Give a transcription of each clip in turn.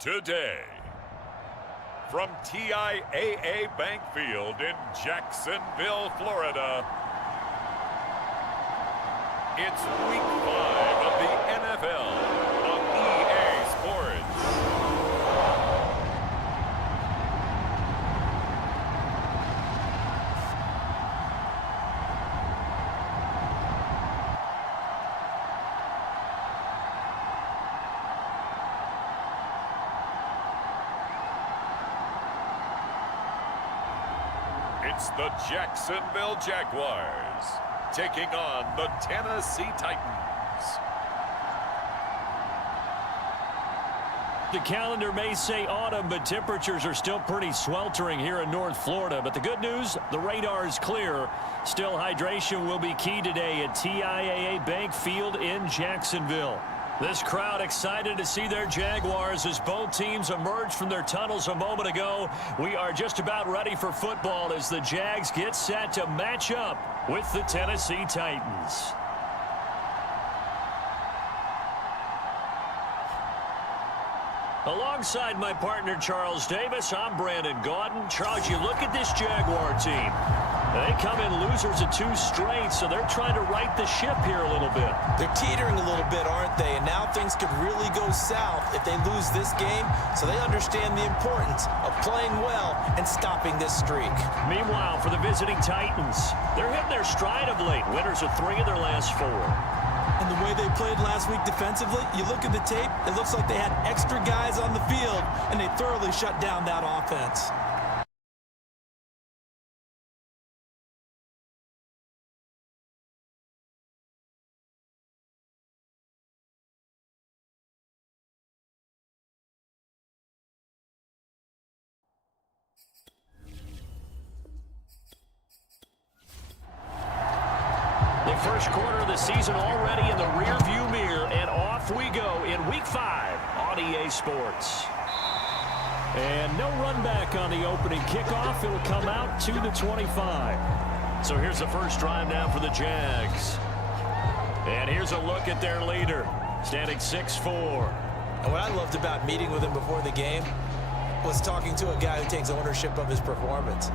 Today, from TIAA Bank Field in Jacksonville, Florida, it's Week 5 of the NFL on EA Sports. It's the Jacksonville Jaguars taking on the Tennessee Titans. The calendar may say autumn, but temperatures are still pretty sweltering here in North Florida. But the good news, the radar is clear. Still, hydration will be key today at TIAA Bank Field in Jacksonville. This crowd excited to see their Jaguars as both teams emerged from their tunnels a moment ago. We are just about ready for football as the Jags get set to match up with the Tennessee Titans. Alongside my partner Charles Davis, I'm Brandon Gaudin. Charles, you look at this Jaguar team. They come in losers of 2 straight, so they're trying to right the ship here a little bit. They're teetering a little bit, aren't they? And now things could really go south if they lose this game, so they understand the importance of playing well and stopping this streak. Meanwhile, for the visiting Titans, they're hitting their stride of late. Winners of 3 of their last 4. And the way they played last week defensively, you look at the tape, it looks like they had extra guys on the field, and they thoroughly shut down that offense. The first quarter of the season already in the rearview mirror, and off we go in Week 5 on EA Sports. And no run back on the opening kickoff. It'll come out to the 25. So here's the first drive now for the Jags. And here's a look at their leader, standing 6'4". And what I loved about meeting with him before the game was talking to a guy who takes ownership of his performance.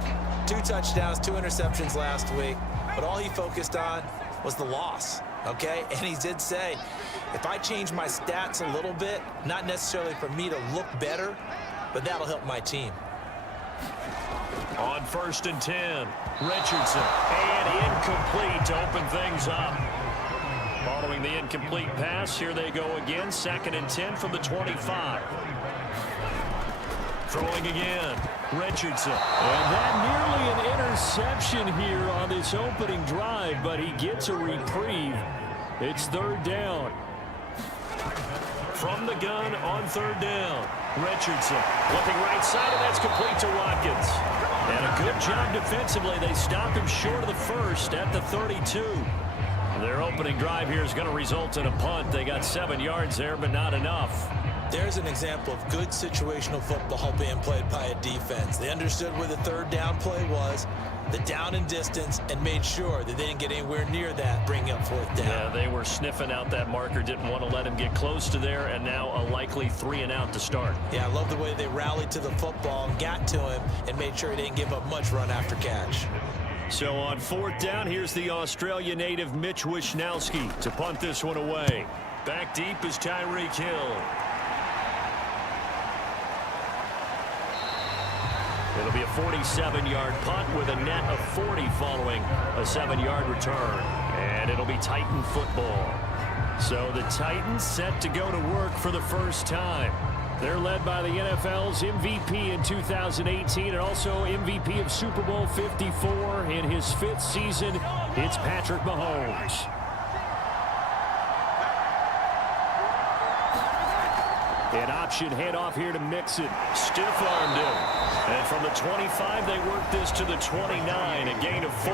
2 touchdowns, 2 interceptions last week, but all he focused on was the loss, okay? And he did say, if I change my stats a little bit, not necessarily for me to look better, but that'll help my team. On 1st and 10, Richardson, and incomplete to open things up. Following the incomplete pass, here they go again, 2nd and 10 from the 25. Throwing again, Richardson. And that nearly an interception here on this opening drive, but he gets a reprieve. It's 3rd down. From the gun on 3rd down, Richardson looking right side, and that's complete to Watkins. And a good job defensively. They stopped him short of the first at the 32. Their opening drive here is going to result in a punt. They got 7 yards there, but not enough. There's an example of good situational football being played by a defense. They understood where the 3rd down play was, the down and distance, and made sure that they didn't get anywhere near that, bringing up 4th down. Yeah, they were sniffing out that marker, didn't want to let him get close to there, and now a likely 3 and out to start. Yeah, I love the way they rallied to the football and got to him and made sure he didn't give up much run after catch. So on 4th down, here's the Australia native Mitch Wishnowski to punt this one away. Back deep is Tyreek Hill. It'll be a 47-yard punt with a net of 40 following a 7-yard return. And it'll be Titan football. So the Titans set to go to work for the first time. They're led by the NFL's MVP in 2018 and also MVP of Super Bowl 54 in his 5th season. It's Patrick Mahomes. An option handoff here to Mixon. Stiff-armed him. And from the 25, they work this to the 29, a gain of 4.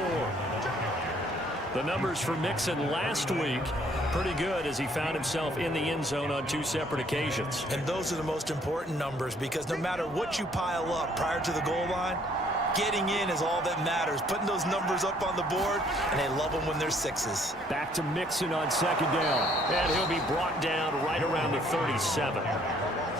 The numbers for Mixon last week, pretty good as he found himself in the end zone on 2 separate occasions. And those are the most important numbers because no matter what you pile up prior to the goal line, Getting in is all that matters. Putting those numbers up on the board, and they love them when they're sixes. Back to Mixon on second down. And he'll be brought down right around the 37.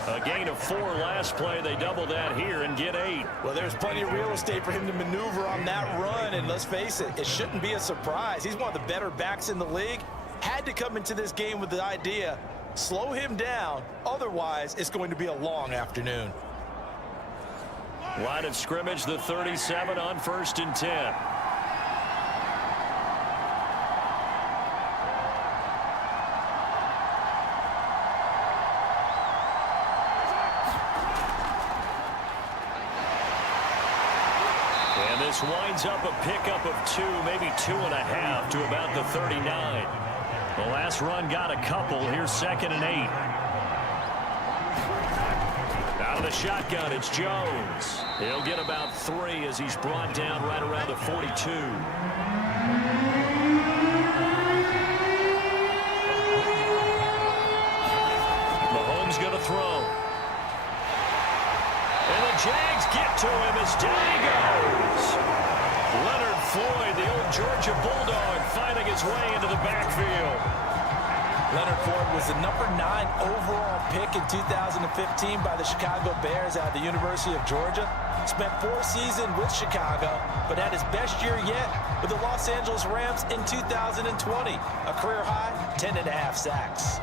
A gain of 4 last play. They double that here and get 8. Well, there's plenty of real estate for him to maneuver on that run, and let's face it, it shouldn't be a surprise. He's one of the better backs in the league. Had to come into this game with the idea, slow him down, otherwise it's going to be a long afternoon. Line of scrimmage, the 37 on 1st and 10. And this winds up a pickup of 2, maybe 2.5 to about the 39. The last run got a couple. Here's 2nd and 8. Out of the shotgun, it's Jones. He'll get about 3 as he's brought down right around the 42. Mahomes going to throw. And the Jags get to him as down he goes. Leonard Floyd, the old Georgia Bulldog, finding his way into the backfield. Leonard Floyd was the number 9 overall pick in 2015 by the Chicago Bears out of the University of Georgia. Spent 4 seasons with Chicago, but had his best year yet with the Los Angeles Rams in 2020. A career high, 10.5 sacks.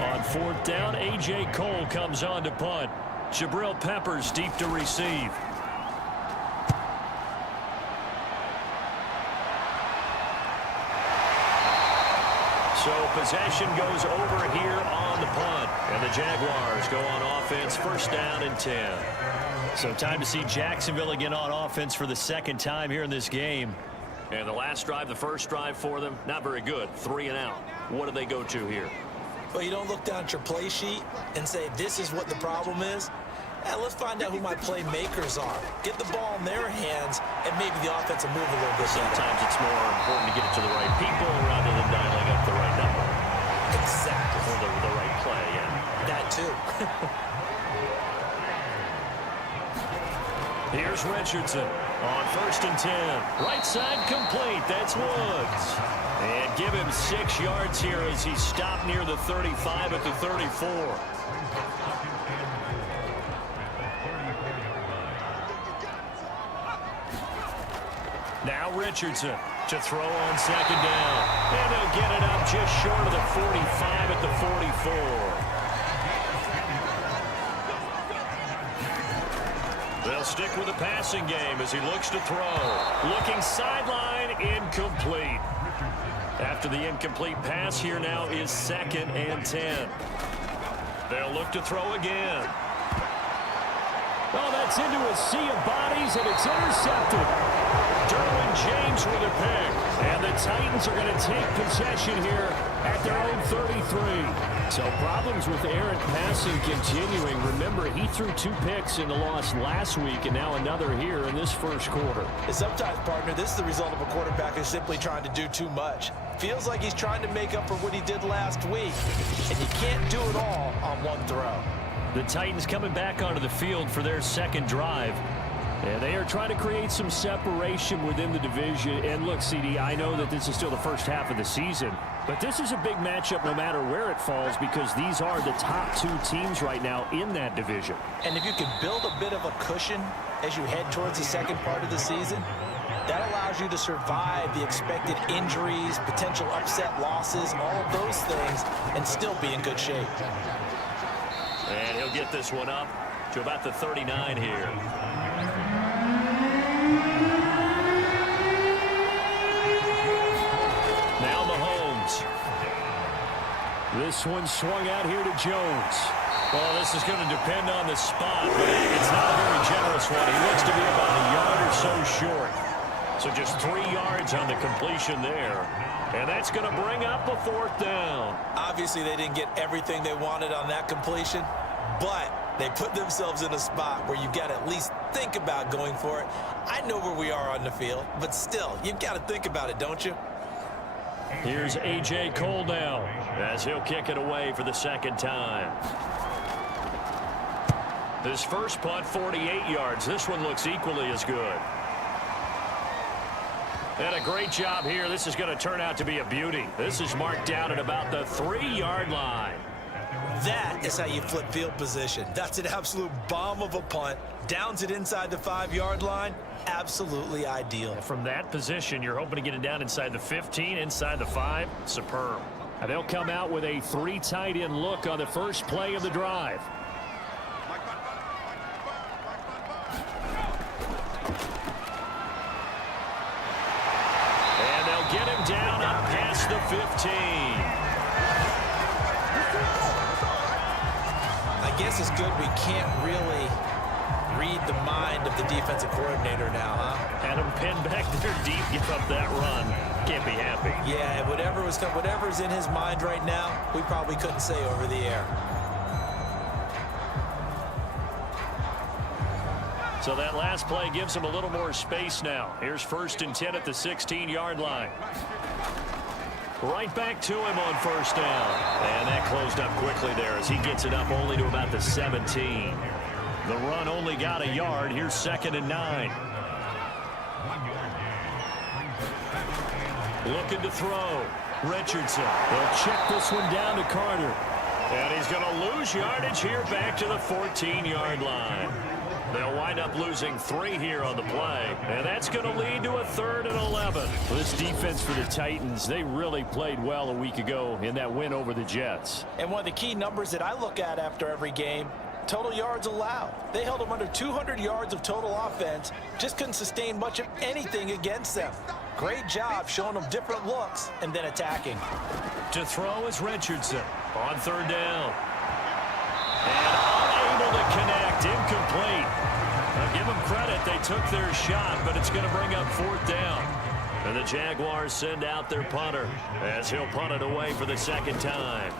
On 4th down, A.J. Cole comes on to punt. Jabril Peppers deep to receive. So possession goes over here on the punt. And the Jaguars go on offense, 1st down and 10. So time to see Jacksonville again on offense for the 2nd time here in this game. And the last drive, the first drive for them, not very good. 3 and out. What do they go to here? Well, you don't look down at your play sheet and say, this is what the problem is. Let's find out who my playmakers are. Get the ball in their hands, and maybe the offense will move a little bit better. Sometimes it's more important to get it to the right people rather than dialing up the right number. Exactly. Or the right play, yeah. That too. Here's Richardson on 1st and 10. Right side complete. That's Woods. And give him 6 yards here as he stopped near the 35 at the 34. Now Richardson to throw on 2nd down. And he'll get it up just short of the 45 at the 44. They'll stick with the passing game as he looks to throw. Looking sideline, incomplete. After the incomplete pass, here now is 2nd and 10. They'll look to throw again. Oh, that's into a sea of bodies, and it's intercepted. Derwin James with a pick. And the Titans are going to take possession here at their own 33. So problems with errant passing continuing. Remember, he threw 2 picks in the loss last week, and now another here in this first quarter. And sometimes, partner, this is the result of a quarterback who's simply trying to do too much. Feels like he's trying to make up for what he did last week, and you can't do it all on one throw. The Titans coming back onto the field for their 2nd drive. And they are trying to create some separation within the division. And look, CD, I know that this is still the first half of the season, but this is a big matchup no matter where it falls because these are the top 2 teams right now in that division. And if you can build a bit of a cushion as you head towards the 2nd part of the season, that allows you to survive the expected injuries, potential upset losses, all of those things, and still be in good shape. And he'll get this one up to about the 39 here. Now Mahomes. This one swung out here to Jones. Well, this is going to depend on the spot, but it's not a very generous one. He looks to be about a yard or so short. So just 3 yards on the completion there. And that's going to bring up a 4th down. Obviously, they didn't get everything they wanted on that completion, but they put themselves in a spot where you've got to at least think about going for it. I know where we are on the field, but still, you've got to think about it, don't you? Here's A.J. Cole now as he'll kick it away for the 2nd time. This first punt, 48 yards. This one looks equally as good. And a great job here. This is going to turn out to be a beauty. This is marked down at about the 3-yard line. That is how you flip field position. That's an absolute bomb of a punt. Downs it inside the 5-yard line. Absolutely ideal. From that position, you're hoping to get it down inside the 15, inside the 5. Superb. And they'll come out with a 3 tight end look on the first play of the drive. And they'll get him down up past the 15. I guess it's good we can't really read the mind of the defensive coordinator now, huh? Had him pinned back there deep, give up that run. Can't be happy. Yeah, whatever's in his mind right now, we probably couldn't say over the air. So that last play gives him a little more space now. Here's 1st and 10 at the 16-yard line. Right back to him on 1st down. And that closed up quickly there as he gets it up only to about the 17. The run only got a yard. Here's 2nd and 9. Looking to throw. Richardson. They'll check this one down to Carter. And he's going to lose yardage here back to the 14-yard line. They'll wind up losing 3 here on the play. And that's going to lead to a 3rd and 11. This defense for the Titans, they really played well a week ago in that win over the Jets. And one of the key numbers that I look at after every game, total yards allowed. They held them under 200 yards of total offense. Just couldn't sustain much of anything against them. Great job showing them different looks and then attacking. To throw is Richardson on 3rd down. And unable to connect, incomplete. Now give them credit, they took their shot, but it's going to bring up 4th down. And the Jaguars send out their punter as he'll punt it away for the 2nd time.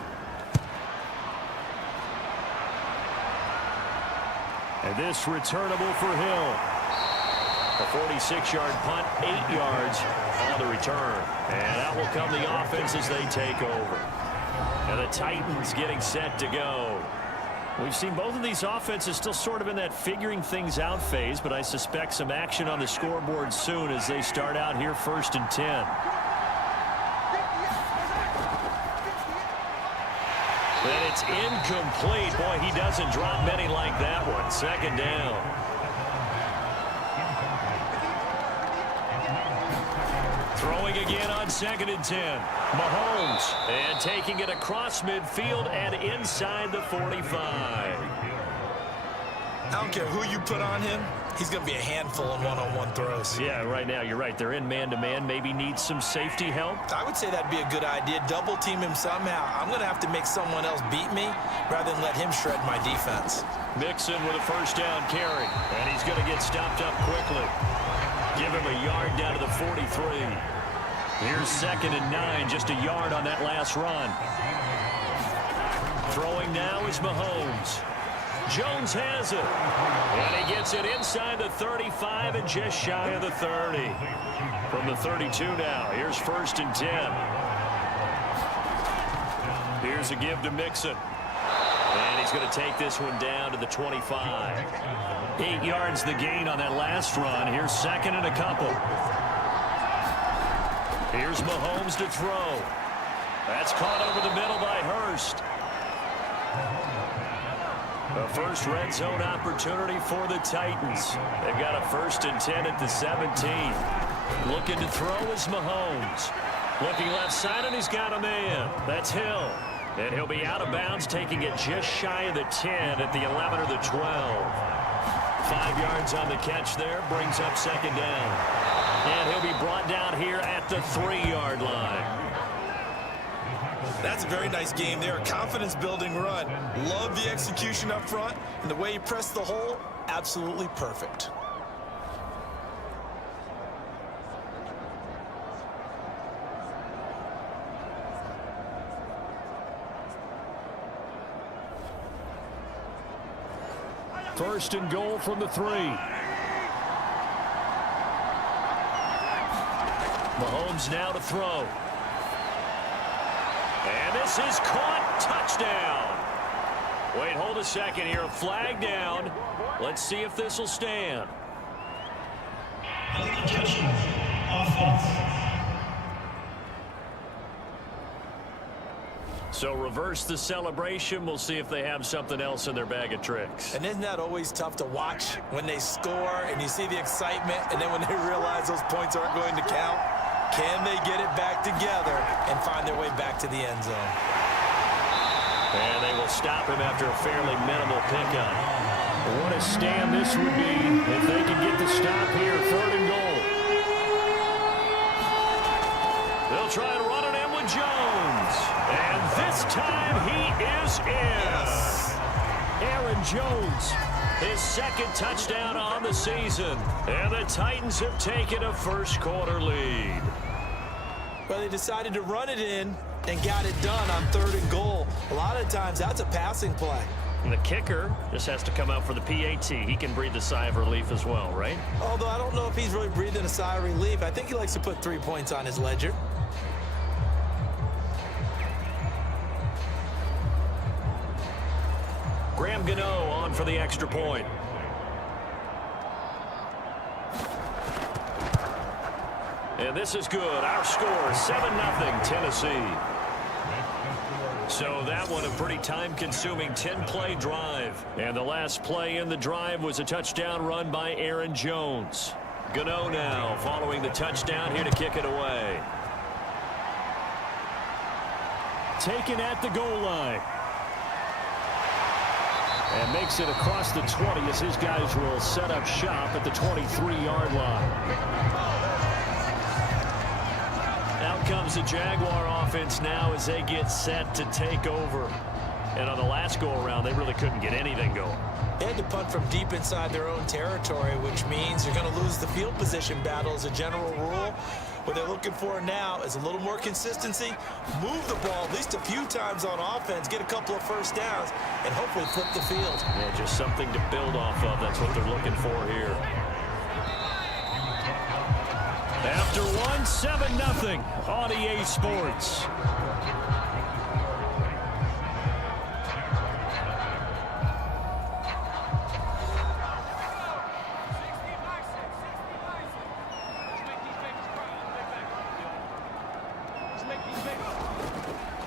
And this returnable for Hill. A 46-yard punt, 8 yards on the return. And out will come the offense as they take over. And the Titans getting set to go. We've seen both of these offenses still sort of in that figuring things out phase, but I suspect some action on the scoreboard soon as they start out here 1st and 10. And it's incomplete. Boy, he doesn't drop many like that one. 2nd down. Throwing again on 2nd and 10. Mahomes. And taking it across midfield and inside the 45. I don't care who you put on him. He's going to be a handful in one-on-one throws. Yeah, right now, you're right. They're in man-to-man. Maybe need some safety help. I would say that'd be a good idea. Double team him somehow. I'm going to have to make someone else beat me rather than let him shred my defense. Mixon with a 1st down carry. And he's going to get stopped up quickly. Give him a yard down to the 43. Here's 2nd and 9, just a yard on that last run. Throwing now is Mahomes. Jones has it. And he gets it inside the 35 and just shy of the 30. From the 32 now, here's 1st and 10. Here's a give to Mixon. And he's going to take this one down to the 25. 8 yards the gain on that last run. Here's 2nd and a couple. Here's Mahomes to throw. That's caught over the middle by Hurst. The first red zone opportunity for the Titans. They've got a 1st and 10 at the 17. Looking to throw is Mahomes. Looking left side, and he's got a man. That's Hill. And he'll be out of bounds, taking it just shy of the 10 at the 11 or the 12. 5 yards on the catch there, brings up 2nd down. And he'll be brought down here at the 3-yard line. That's a very nice game there. A confidence-building run. Love the execution up front. And the way he pressed the hole, absolutely perfect. First and goal from the 3. Mahomes now to throw. And this is caught. Touchdown. Wait, hold a second here. Flag down. Let's see if this will stand. So reverse the celebration. We'll see if they have something else in their bag of tricks. And isn't that always tough to watch when they score and you see the excitement, and then when they realize those points aren't going to count? Can they get it back together and find their way back to the end zone? And they will stop him after a fairly minimal pickup. What a stand this would be if they could get the stop here. 3rd and goal. They'll try and run it in with Jones. And this time he is in. Yes. Aaron Jones, his 2nd touchdown on the season. And the Titans have taken a first-quarter lead. Well, they decided to run it in and got it done on 3rd and goal. A lot of times, that's a passing play. And the kicker just has to come out for the PAT. He can breathe a sigh of relief as well, right? Although I don't know if he's really breathing a sigh of relief. I think he likes to put 3 points on his ledger. Graham Gano on for the extra point. And this is good. Our score, 7-0 Tennessee. So that one a pretty time-consuming 10-play drive. And the last play in the drive was a touchdown run by Aaron Jones. Gano now following the touchdown here to kick it away. Taken at the goal line. And makes it across the 20 as his guys will set up shop at the 23-yard line. Out comes the Jaguar offense now as they get set to take over. And on the last go-around, they really couldn't get anything going. They had to punt from deep inside their own territory, which means you're going to lose the field position battle as a general rule. What they're looking for now is a little more consistency, move the ball at least a few times on offense, get a couple of first downs, and hopefully flip the field. Yeah, just something to build off of. That's what they're looking for here. After one, 7-0 on EA Sports.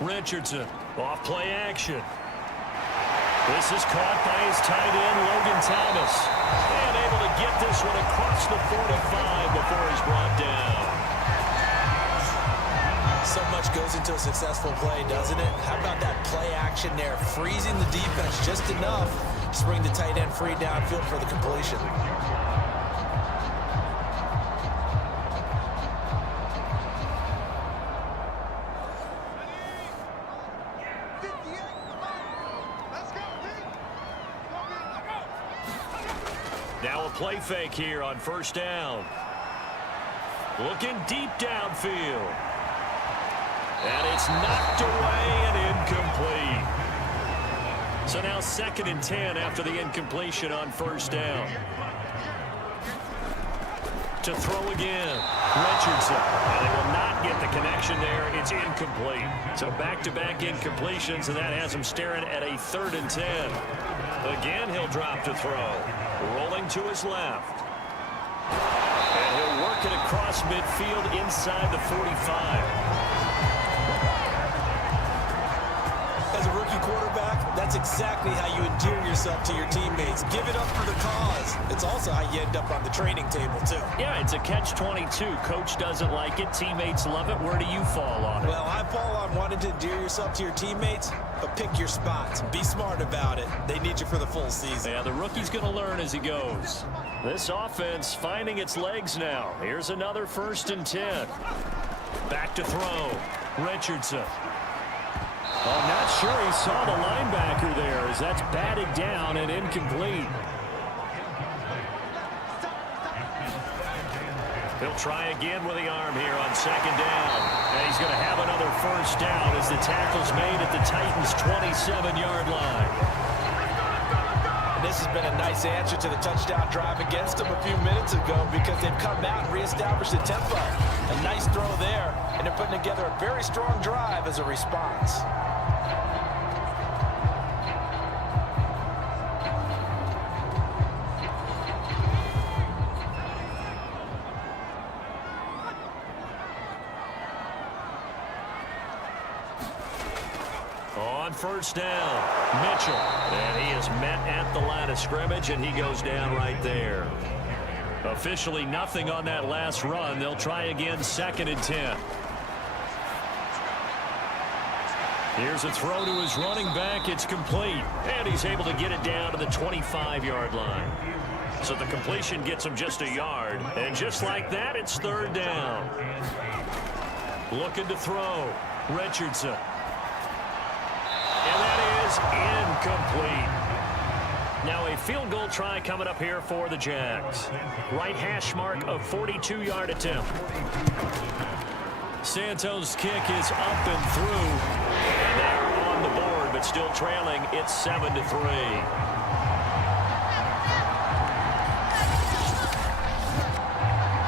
Richardson, off play action. This is caught by his tight end, Logan Thomas. And able to get this one across the 45 before he's brought down. So much goes into a successful play, doesn't it? How about that play action there, freezing the defense just enough to bring the tight end free downfield for the completion. Now a play fake here on 1st down. Looking deep downfield. And it's knocked away and incomplete. So now 2nd and 10 after the incompletion on 1st down. To throw again, Richardson. And they will not get the connection there. It's incomplete. So back-to-back incompletions, and that has him staring at a 3rd and 10. Again, he'll drop to throw. Rolling to his left. And he'll work it across midfield inside the 45. As a rookie quarterback, that's exactly how you endear yourself to your teammates. Give it up for the cause. It's also how you end up on the training table, too. Yeah, it's a catch-22. Coach doesn't like it. Teammates love it. Where do you fall on it? Well, I fall on wanting to endear yourself to your teammates, but pick your spots. Be smart about it. They need you for the full season. Yeah, the rookie's going to learn as he goes. This offense finding its legs now. Here's another 1st and 10. Back to throw. Richardson. I'm not sure he saw the linebacker there as that's batted down and incomplete. He'll try again with the arm here on 2nd down. And he's going to have another 1st down as the tackle's made at the Titans' 27-yard line. This has been a nice answer to the touchdown drive against them a few minutes ago because they've come out and reestablished the tempo. A nice throw there, and they're putting together a very strong drive as a response. On first down, Mitchell. And he is met at the line of scrimmage, and he goes down right there. Officially nothing on that last run. They'll try again, 2nd and 10. Here's a throw to his running back. It's complete. And he's able to get it down to the 25-yard line. So the completion gets him just a yard. And just like that, it's 3rd down. Looking to throw. Richardson. And that is incomplete. Now a field goal try coming up here for the Jags. Right hash mark of 42-yard attempt. Santos' kick is up and through. And they're on the board, but still trailing. It's 7-3.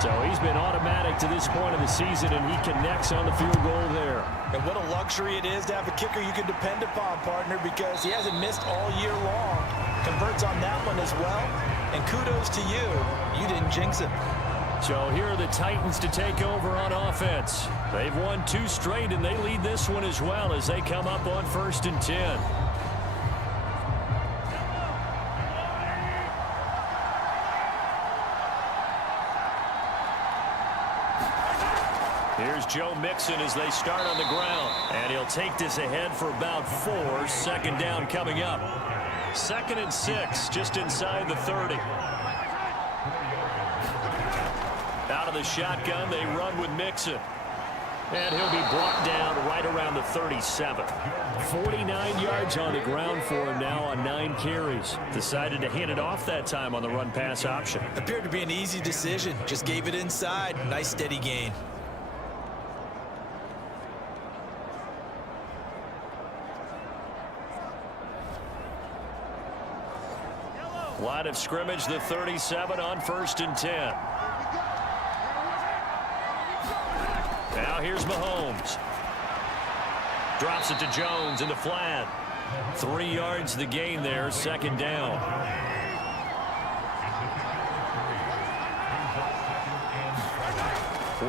So he's been automatic to this point of the season, and he connects on the field goal there. And what a luxury it is to have a kicker you can depend upon, partner, because he hasn't missed all year long. Converts on that one as well. And kudos to you. You didn't jinx it. So here are the Titans to take over on offense. They've won 2 straight, and they lead this one as well as they come up on 1st and 10. Here's Joe Mixon as they start on the ground. And he'll take this ahead for about 4. 2nd down coming up. 2nd and 6, just inside the 30. Out of the shotgun, they run with Mixon. And he'll be brought down right around the 37. 49 yards on the ground for him now on 9 carries. Decided to hand it off that time on the run-pass option. Appeared to be an easy decision. Just gave it inside. Nice steady gain. Line of scrimmage, the 37 on 1st and 10. Now here's Mahomes. Drops it to Jones in the flat. 3 yards the gain there, 2nd down.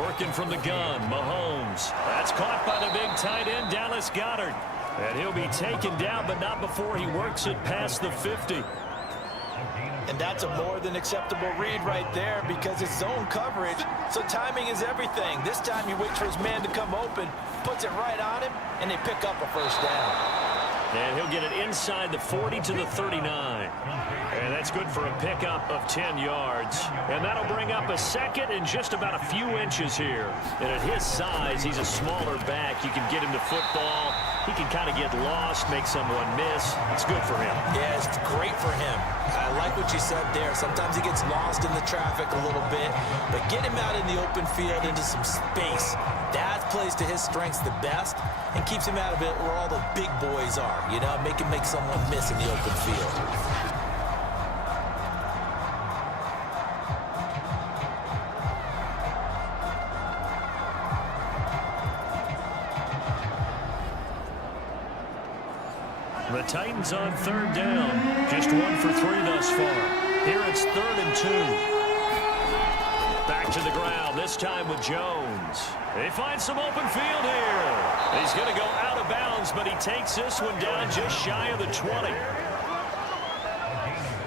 Working from the gun, Mahomes. That's caught by the big tight end, Dallas Goedert. And he'll be taken down, but not before he works it past the 50. And that's a more than acceptable read right there because it's zone coverage, so timing is everything. This time he waits for his man to come open, puts it right on him, and they pick up a 1st down. And he'll get it inside the 40 to the 39. And that's good for a pickup of 10 yards. And that'll bring up a 2nd and just about a few inches here. And at his size, he's a smaller back. You can get him to football. He can kind of get lost, make someone miss. It's good for him. Yeah, it's great for him. I like what you said there. Sometimes he gets lost in the traffic a little bit, but get him out in the open field into some space. That plays to his strengths the best and keeps him out of it where all the big boys are, you know, make him make someone miss in the open field. The Titans on 3rd down. Just 1 for 3 thus far. Here it's 3rd and 2. Back to the ground, this time with Jones. They find some open field here. He's going to go out of bounds, but he takes this one down just shy of the 20.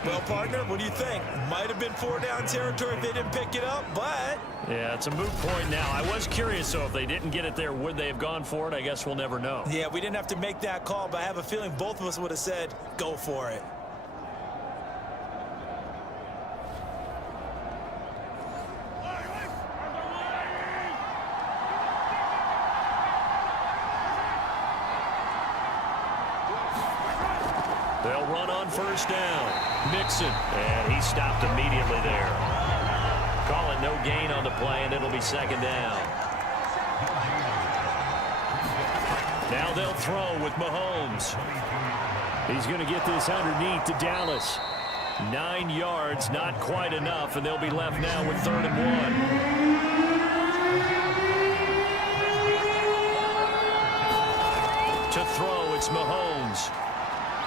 Well, partner, what do you think? Might have been 4-down territory if they didn't pick it up, but... Yeah, it's a moot point now. I was curious, so if they didn't get it there, would they have gone for it? I guess we'll never know. Yeah, we didn't have to make that call, but I have a feeling both of us would have said, go for it. They'll run on 1st down. Mixon, and he stopped immediately there. Call it no gain on the play, and it'll be 2nd down. Now they'll throw with Mahomes. He's going to get this underneath to Dallas. 9 yards, not quite enough, and they'll be left now with 3rd and 1. To throw, it's Mahomes.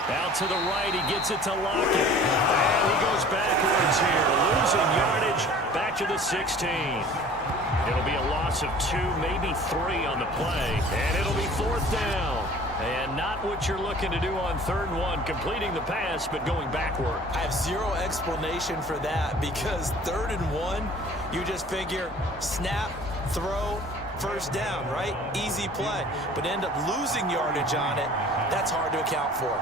Out to the right, he gets it to Lockett. And he goes backwards here, losing yardage back to the 16. It'll be a loss of 2, maybe 3 on the play. And it'll be 4th down. And not what you're looking to do on 3rd and 1, completing the pass, but going backward. I have zero explanation for that because 3rd and 1, you just figure snap, throw, first down, right? Easy play. But end up losing yardage on it. That's hard to account for.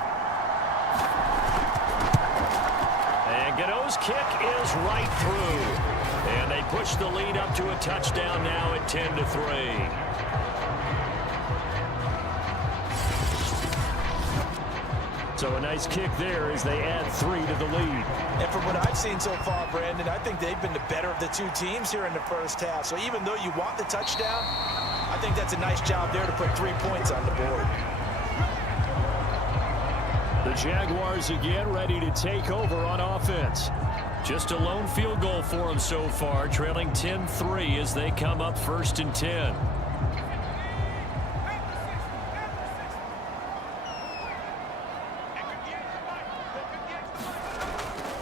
And Gano's kick is right through. And they push the lead up to a touchdown now at 10-3. So a nice kick there as they add 3 to the lead. And from what I've seen so far, Brandon, I think they've been the better of the two teams here in the first half. So even though you want the touchdown, I think that's a nice job there to put 3 points on the board. The Jaguars again ready to take over on offense. Just a lone field goal for them so far, trailing 10-3 as they come up 1st and 10.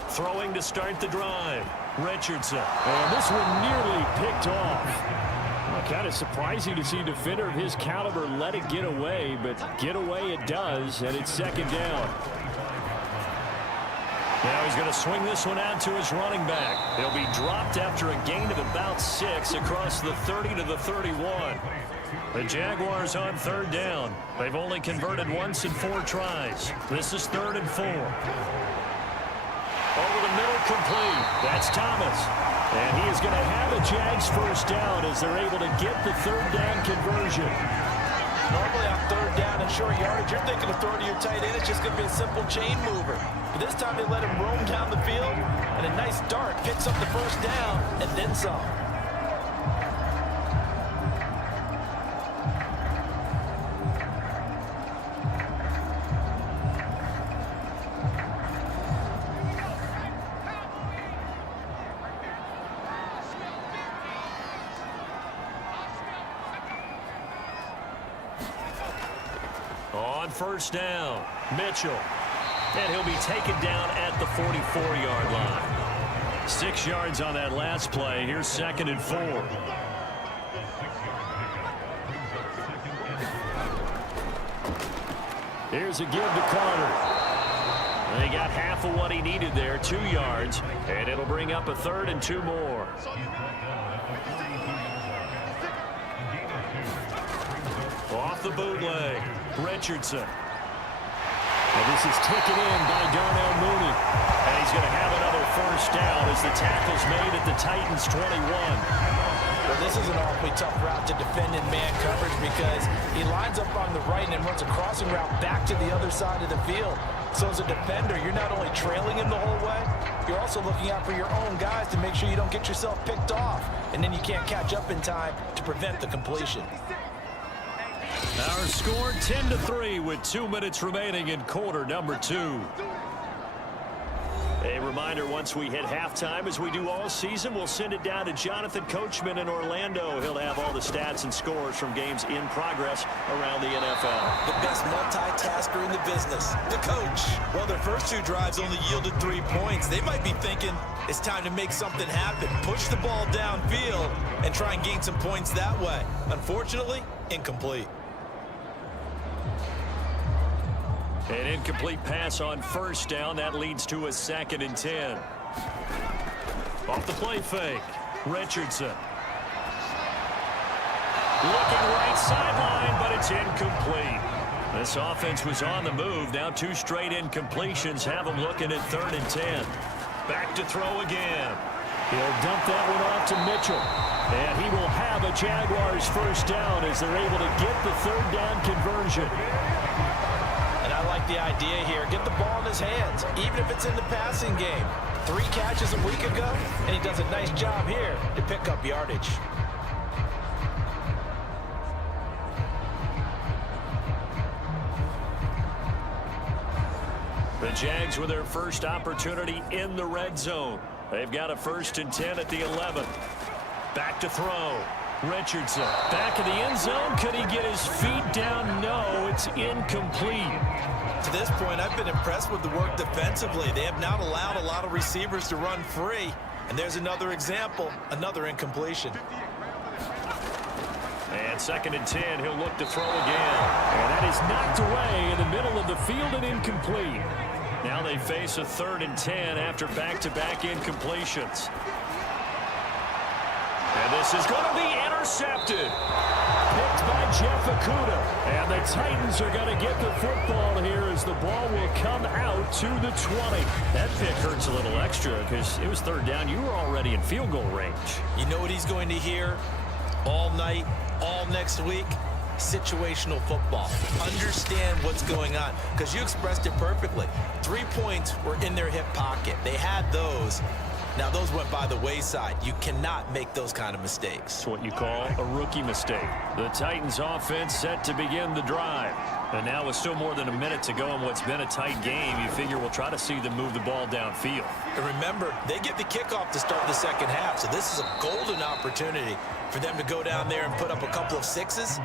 Throwing to start the drive. Richardson. And this one nearly picked off. Well, kind of surprising to see a defender of his caliber let it get away, but get away it does, and it's 2nd down. Now he's going to swing this one out to his running back. He'll be dropped after a gain of about 6 across the 30 to the 31. The Jaguars on 3rd down. They've only converted once in 4 tries. This is 3rd and 4. Over the middle, complete. That's Thomas. And he is going to have a Jags first down as they're able to get the 3rd down conversion. Normally on 3rd down and short yardage, you're thinking of throwing to your tight end. It's just going to be a simple chain mover. But this time they let him roam down the field, and a nice dart picks up the first down and then some. On 1st down, Mitchell. And he'll be taken down at the 44-yard line. 6 yards on that last play. Here's 2nd and 4. Here's a give to Carter. They got half of what he needed there, 2 yards. And it'll bring up a 3rd and 2 more. Off the bootleg, Richardson. And this is taken in by Darnell Mooney. And he's going to have another first down as the tackle's made at the Titans' 21. Well, this is an awfully tough route to defend in man coverage because he lines up on the right and then runs a crossing route back to the other side of the field. So as a defender, you're not only trailing him the whole way, you're also looking out for your own guys to make sure you don't get yourself picked off. And then you can't catch up in time to prevent the completion. Our score 10-3 with 2 minutes remaining in quarter number 2. A reminder, once we hit halftime, as we do all season, we'll send it down to Jonathan Coachman in Orlando. He'll have all the stats and scores from games in progress around the NFL. The best multitasker in the business, the coach. Well, their first 2 drives only yielded 3 points. They might be thinking it's time to make something happen. Push the ball downfield and try and gain some points that way. Unfortunately, incomplete. An incomplete pass on 1st down. That leads to a 2nd and 10. Off the play fake, Richardson. Looking right sideline, but it's incomplete. This offense was on the move. Now 2 straight incompletions have them looking at 3rd and 10. Back to throw again. He'll dump that one off to Mitchell. And he will have a Jaguars first down as they're able to get the 3rd down conversion. I like the idea here. Get the ball in his hands, even if it's in the passing game. 3 catches a week ago, and he does a nice job here to pick up yardage. The Jags with their first opportunity in the red zone. They've got a 1st and 10 at the 11. Back to throw. Richardson back in the end zone. Could he get his feet down? No, it's incomplete. To this point, I've been impressed with the work defensively. They have not allowed a lot of receivers to run free. And there's another example, another incompletion. And On 2nd and 10, he'll look to throw again. And that is knocked away in the middle of the field and incomplete. Now they face a 3rd and 10 after back-to-back incompletions. And this is going to be intercepted. Picked by Jeff Okudah. And the Titans are going to get the football here as the ball will come out to the 20. That pick hurts a little extra because it was 3rd down. You were already in field goal range. You know what he's going to hear all night, all next week? Situational football. Understand what's going on, because you expressed it perfectly. 3 points were in their hip pocket. They had those. Now, those went by the wayside. You cannot make those kind of mistakes. It's what you call a rookie mistake. The Titans offense set to begin the drive. And now with still more than a minute to go in what's been a tight game, you figure we'll try to see them move the ball downfield. And remember, they get the kickoff to start the second half, so this is a golden opportunity for them to go down there and put up a couple of sixes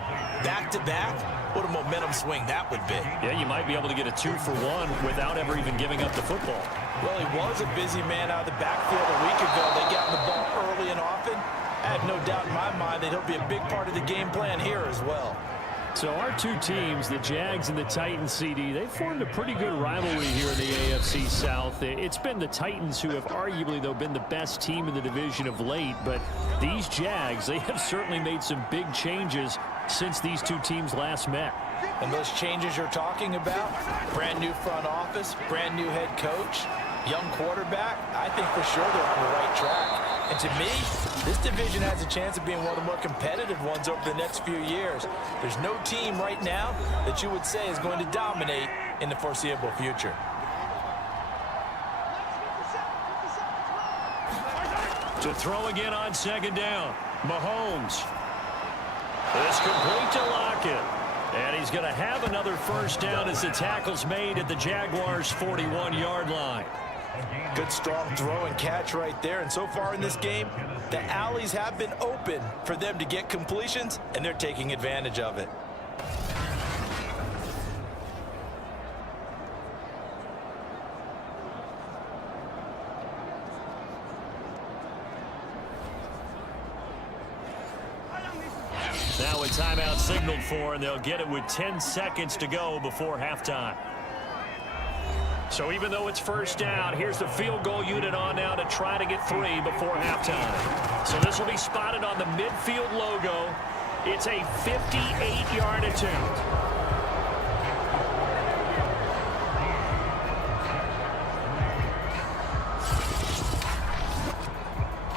back-to-back. What a momentum swing that would be. Yeah, you might be able to get a 2-for-1 without ever even giving up the football. Well, he was a busy man out of the backfield a week ago. They got him the ball early and often. I have no doubt in my mind that he'll be a big part of the game plan here as well. So our two teams, the Jags and the Titans, CD, they've formed a pretty good rivalry here in the AFC South. It's been the Titans who have arguably, though, been the best team in the division of late. But these Jags, they have certainly made some big changes since these two teams last met. And those changes you're talking about, brand new front office, brand new head coach, young quarterback, I think for sure they're on the right track. And to me, this division has a chance of being one of the more competitive ones over the next few years. There's no team right now that you would say is going to dominate in the foreseeable future. To throw again on 2nd down, Mahomes. It's complete to Lockett. And he's going to have another 1st down as the tackle's made at the Jaguars' 41-yard line. Good strong throw and catch right there. And so far in this game, the alleys have been open for them to get completions, and they're taking advantage of it. Now a timeout signaled for, and they'll get it with 10 seconds to go before halftime. So even though it's 1st down, here's the field goal unit on now to try to get 3 before halftime. So this will be spotted on the midfield logo. It's a 58-yard attempt.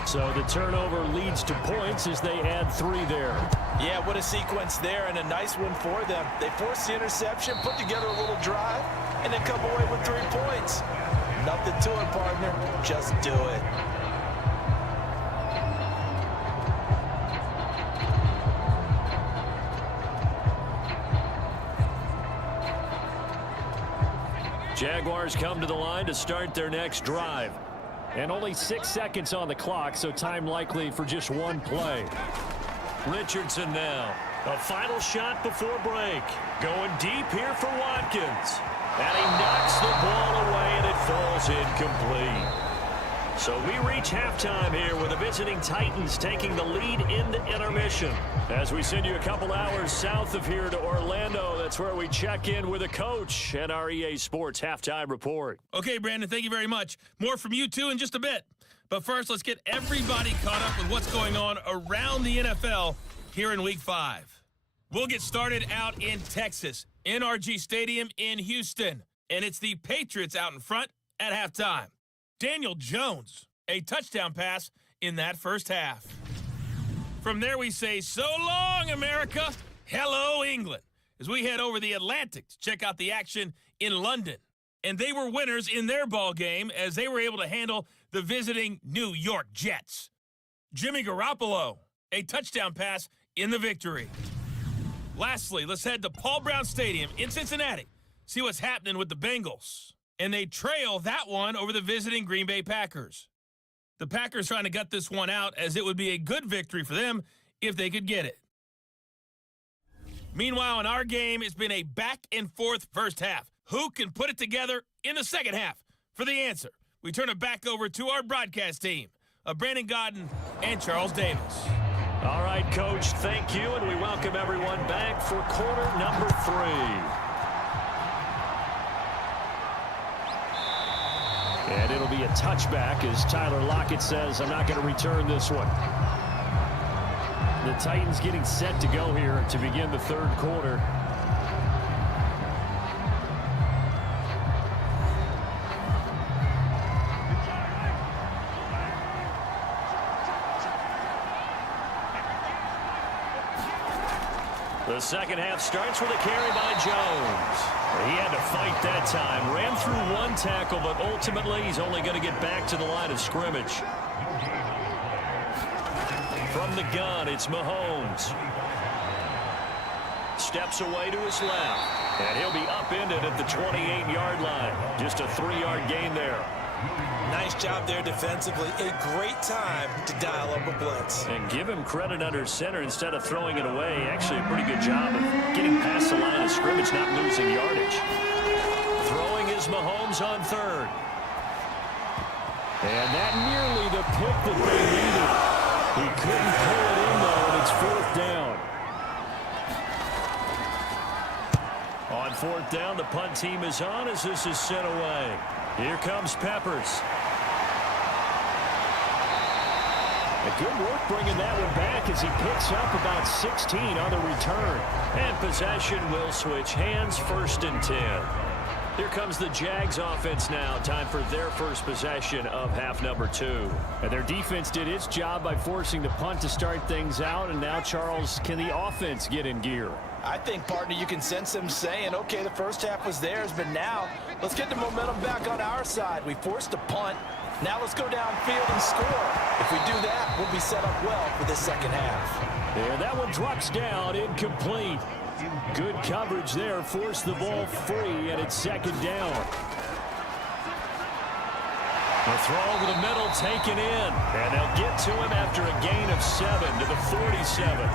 So the turnover leads to points as they add 3 there. Yeah, what a sequence there, and a nice one for them. They forced the interception, put together a little drive, and then come away with 3 points. Nothing to it, partner. Just do it. Jaguars come to the line to start their next drive. And only 6 seconds on the clock, so time likely for just 1 play. Richardson now. A final shot before break. Going deep here for Watkins. And he knocks the ball away, and it falls incomplete. So we reach halftime here with the visiting Titans taking the lead in the intermission. As we send you a couple hours south of here to Orlando, that's where we check in with a coach at our EA Sports Halftime Report. Okay, Brandon, thank you very much. More from you, too, in just a bit. But first, let's get everybody caught up with what's going on around the NFL here in Week 5. We'll get started out in Texas, NRG Stadium in Houston. And it's the Patriots out in front at halftime. Daniel Jones, a touchdown pass in that first half. From there, we say, so long, America. Hello, England, as we head over the Atlantic to check out the action in London. And they were winners in their ball game as they were able to handle the visiting New York Jets. Jimmy Garoppolo, a touchdown pass in the victory. Lastly, let's head to Paul Brown Stadium in Cincinnati. See what's happening with the Bengals. And they trail that one over the visiting Green Bay Packers. The Packers trying to gut this one out as it would be a good victory for them if they could get it. Meanwhile, in our game, it's been a back-and-forth first half. Who can put it together in the second half? For the answer, we turn it back over to our broadcast team of Brandon Godden and Charles Davis. All right, Coach, thank you, and we welcome everyone back for quarter number 3. And it'll be a touchback as Tyler Lockett says, I'm not going to return this one. The Titans getting set to go here to begin the third quarter. The second half starts with a carry by Jones. He had to fight that time. Ran through one tackle, but ultimately he's only going to get back to the line of scrimmage. From the gun, it's Mahomes. Steps away to his left. And he'll be upended at the 28-yard line. Just a 3-yard gain there. Nice job there defensively. A great time to dial up a blitz. And give him credit under center instead of throwing it away. Actually a pretty good job of getting past the line of scrimmage, not losing yardage. Throwing is Mahomes on third. And that nearly the pick that they needed. He couldn't pull it in, though, and it's fourth down. On fourth down, the punt team is on as this is sent away. Here comes Peppers. Good work bringing that one back as he picks up about 16 on the return. And possession will switch hands, 1st and 10. Here comes the Jags offense now. Time for their first possession of half number 2. And their defense did its job by forcing the punt to start things out. And now, Charles, can the offense get in gear? I think, partner, you can sense them saying, okay, the first half was theirs, but now let's get the momentum back on our side. We forced a punt. Now let's go downfield and score. If we do that, we'll be set up well for this second half. And that one drops down, incomplete. Good coverage there, forced the ball free, and it's second down. The throw over the middle taken in, and they'll get to him after a gain of 7 to the 47.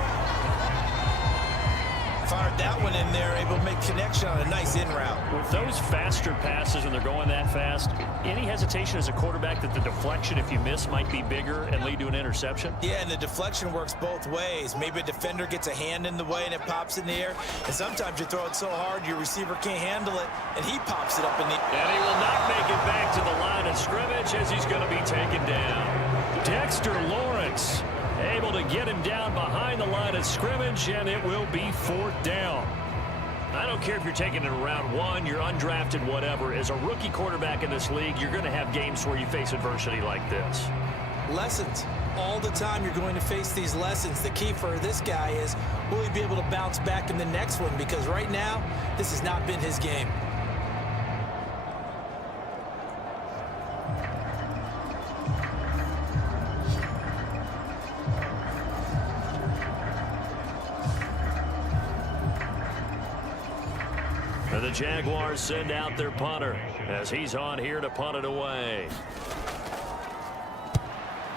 Fired that one in there, able to make connection on a nice in route. With those faster passes when they're going that fast, any hesitation as a quarterback that the deflection, if you miss, might be bigger and lead to an interception? Yeah, and the deflection works both ways. Maybe a defender gets a hand in the way and it pops in the air. And sometimes you throw it so hard your receiver can't handle it, and he pops it up in the air. And he will not make it back to the line of scrimmage as he's going to be taken down. Dexter Lawrence able to get him down behind the line of scrimmage, and it will be 4th down. I don't care if you're taking it in round 1, you're undrafted, whatever. As a rookie quarterback in this league, you're going to have games where you face adversity like this. Lessons. All the time you're going to face these lessons. The key for this guy is, will he be able to bounce back in the next one? Because right now, this has not been his game. The Jaguars send out their punter as he's on here to punt it away.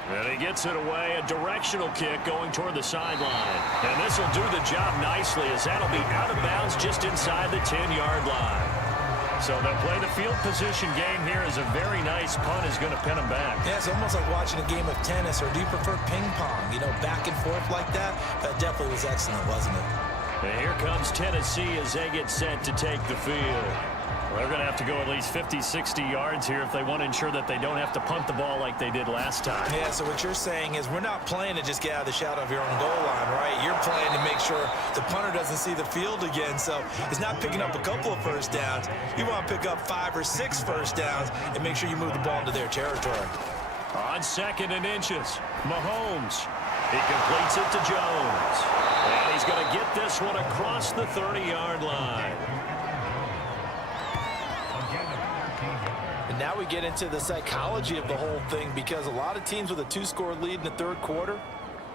And he gets it away, a directional kick going toward the sideline. And this will do the job nicely as that'll be out of bounds just inside the 10-yard line. So they'll play the field position game here as a very nice punt is going to pin them back. Yeah, it's almost like watching a game of tennis, or do you prefer ping pong? You know, back and forth like that? That definitely was excellent, wasn't it? And here comes Tennessee as they get set to take the field. They're going to have to go at least 50, 60 yards here if they want to ensure that they don't have to punt the ball like they did last time. Yeah, so what you're saying is we're not playing to just get out of the shadow of your own goal line, right? You're playing to make sure the punter doesn't see the field again. So it's not picking up a couple of first downs. You want to pick up 5 or 6 first downs and make sure you move the ball into their territory. On 2nd and inches, Mahomes. He completes it to Jones. And he's going to get this one across the 30-yard line. And now we get into the psychology of the whole thing, because a lot of teams with a 2-score lead in the third quarter,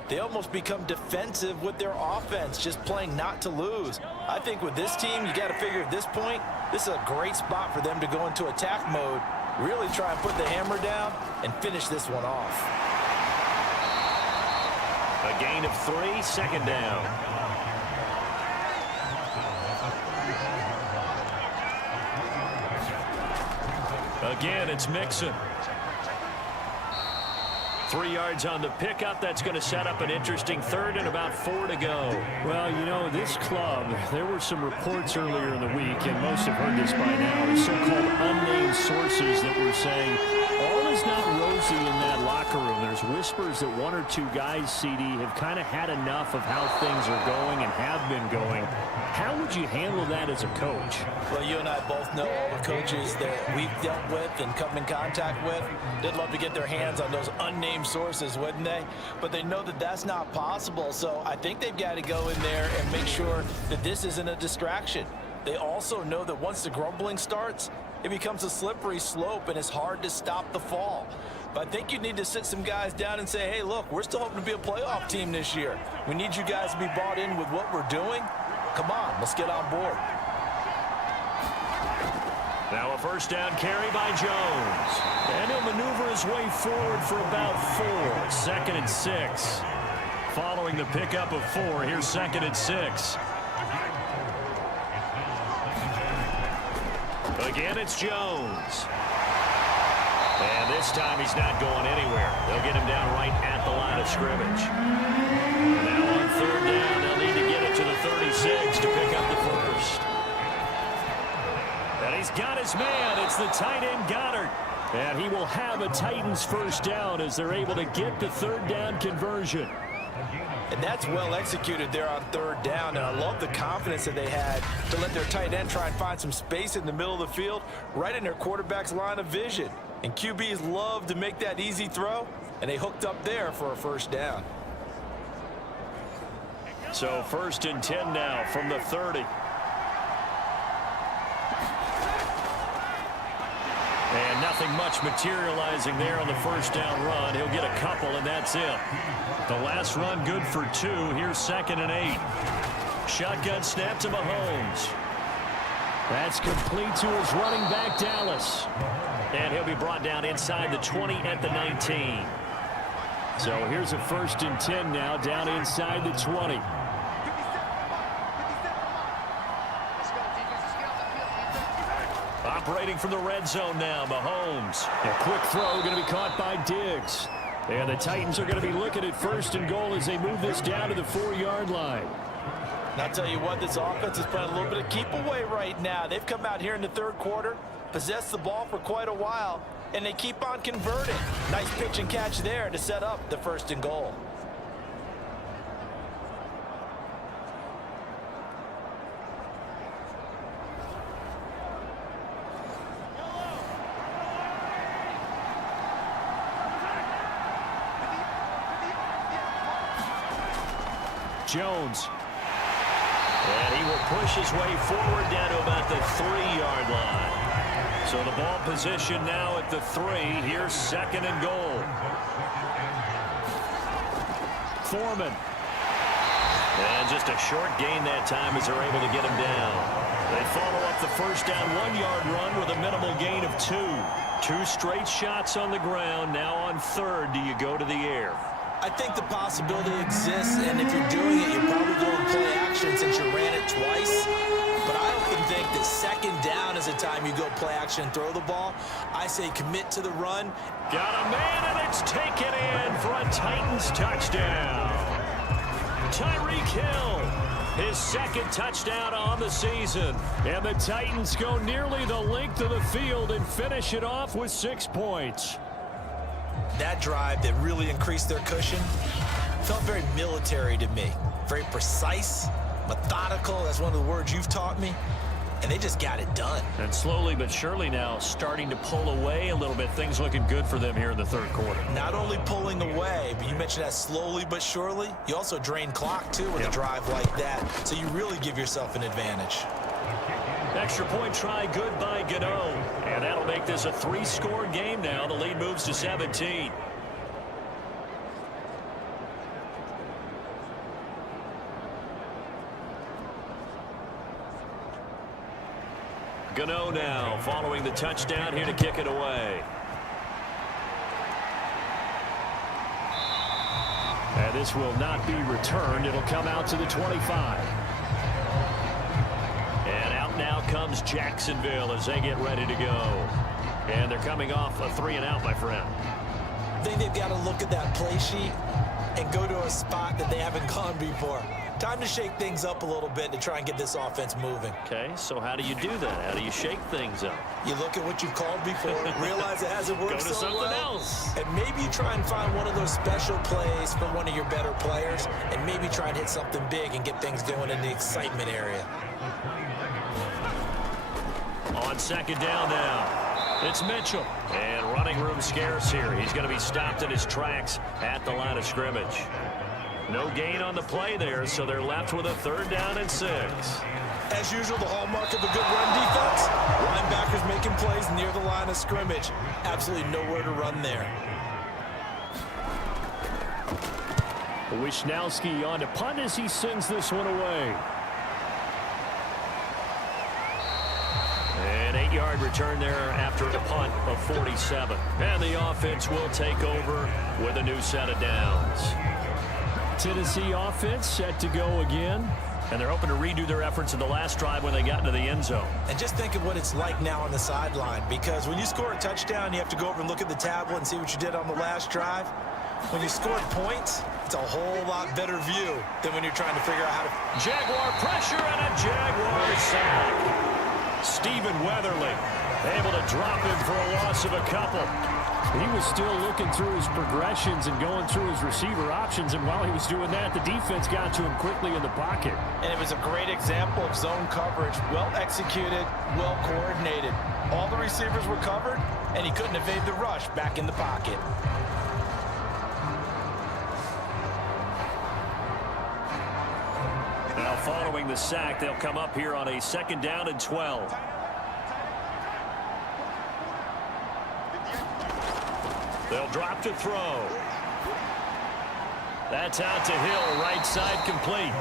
they almost become defensive with their offense, just playing not to lose. I think with this team, you got to figure at this point, this is a great spot for them to go into attack mode, really try and put the hammer down and finish this one off. A gain of 3, 2nd down. Again, it's Mixon. 3 yards on the pickup. That's going to set up an interesting third and about 4 to go. Well, you know, this club, there were some reports earlier in the week, and most have heard this by now, so-called unnamed sources that were saying all is not rosy in that locker room. There's whispers that 1 or 2 guys, CD, have kind of had enough of how things are going and have been going. How would you handle that as a coach? Well, you and I both know all the coaches that we've dealt with and come in contact with. They'd love to get their hands on those unnamed sources, wouldn't they? But they know that that's not possible, so I think they've got to go in there and make sure that this isn't a distraction. They also know that once the grumbling starts, it becomes a slippery slope and it's hard to stop the fall. But I think you need to sit some guys down and say, hey, look, we're still hoping to be a playoff team this year. We need you guys to be bought in with what we're doing. Come on, let's get on board. Now a first down carry by Jones. And he'll maneuver his way forward for about 4. 2nd and 6. Following the pickup of 4, here's 2nd and 6. Again, it's Jones. And this time he's not going anywhere. They'll get him down right at the line of scrimmage. Now on 3rd down, they'll need to get it to the 36 to pick up the first. And he's got his man. It's the tight end Goddard. And he will have a Titans first down as they're able to get the 3rd down conversion. And that's well executed there on 3rd down. And I love the confidence that they had to let their tight end try and find some space in the middle of the field, right in their quarterback's line of vision. And QBs love to make that easy throw, and they hooked up there for a first down. So 1st and 10 now from the 30. And nothing much materializing there on the first down run. He'll get a couple, and that's it. The last run good for 2. Here's 2nd and 8. Shotgun snap to Mahomes. That's complete to his running back, Dallas. And he'll be brought down inside the 20 at the 19. So here's a 1st and 10 now, down inside the 20. Operating from the red zone now, Mahomes. A quick throw going to be caught by Diggs. And the Titans are going to be looking at 1st and goal as they move this down to the 4-yard line. And I'll tell you what, this offense is playing a little bit of keep away right now. They've come out here in the 3rd quarter, possessed the ball for quite a while, and they keep on converting. Nice pitch and catch there to set up the 1st and goal. Jones. And he will push his way forward down to about the 3-yard line. So the ball position now at the 3. Here's 2nd and goal. Foreman. And just a short gain that time as they're able to get him down. They follow up the first down 1-yard run with a minimal gain of 2. 2 straight shots on the ground. Now on 3rd, do you go to the air? I think the possibility exists, and if you're doing it, you're probably going play action since you ran it twice. But I often think that 2nd down is the time you go play action and throw the ball. I say commit to the run. Got a man, and it's taken in for a Titans touchdown. Tyreek Hill, his 2nd touchdown on the season. And the Titans go nearly the length of the field and finish it off with 6 points. That drive that really increased their cushion felt very military to me. Very precise, methodical. That's one of the words you've taught me. And they just got it done. And slowly but surely now starting to pull away a little bit. Things looking good for them here in the 3rd quarter. Not only pulling away, but you mentioned that slowly but surely. You also drain clock, too, with a drive like that. So you really give yourself an advantage. Extra point try good by Gano. And that'll make this a 3-score game now. The lead moves to 17. Gano now following the touchdown here to kick it away. And this will not be returned. It'll come out to the 25. And out now comes Jacksonville as they get ready to go. And they're coming off a 3-and-out, my friend. I think they've got to look at that play sheet and go to a spot that they haven't gone before. Time to shake things up a little bit to try and get this offense moving. Okay, so how do you do that? How do you shake things up? You look at what you've called before, realize it hasn't worked Go to so something well, else. and maybe you try and find one of those special plays for one of your better players, and maybe try and hit something big and get things going in the excitement area. On second down now, it's Mitchell. And running room scarce here. He's going to be stopped in his tracks at the line of scrimmage. No gain on the play there, so they're left with a 3rd down and 6. As usual, the hallmark of a good run defense, linebackers making plays near the line of scrimmage. Absolutely nowhere to run there. Wisnowski on to punt as he sends this one away. An 8-yard return there after a punt of 47. And the offense will take over with a new set of downs. Tennessee offense set to go again. And they're hoping to redo their efforts in the last drive when they got into the end zone. And just think of what it's like now on the sideline, because when you score a touchdown, you have to go over and look at the tablet and see what you did on the last drive. When you scored points, it's a whole lot better view than when you're trying to figure out how to... Jaguar pressure and a Jaguar sack. Stephen Weatherly able to drop him for a loss of a couple. He was still looking through his progressions and going through his receiver options, and while he was doing that, the defense got to him quickly in the pocket. And it was a great example of zone coverage. Well executed, well coordinated. All the receivers were covered, and he couldn't evade the rush back in the pocket. Now following the sack, they'll come up here on a 2nd down and 12. They'll drop to throw. That's out to Hill, right side complete.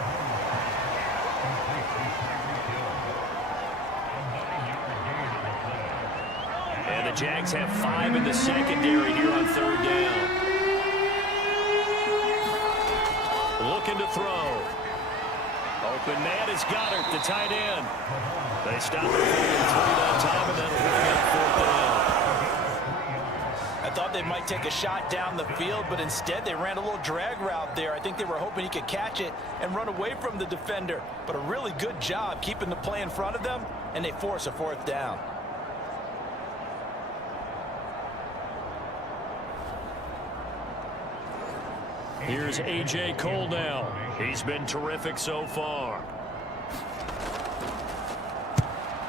And the Jags have 5 in the secondary here on 3rd down. Looking to throw. Open man is Goddard, the tight end. They stop it 4-3 that time, and that'll bring up 4th down. I thought they might take a shot down the field, but instead they ran a little drag route there. I think they were hoping he could catch it and run away from the defender. But a really good job keeping the play in front of them, and they force a 4th down. Here's A.J. Cole now. He's been terrific so far.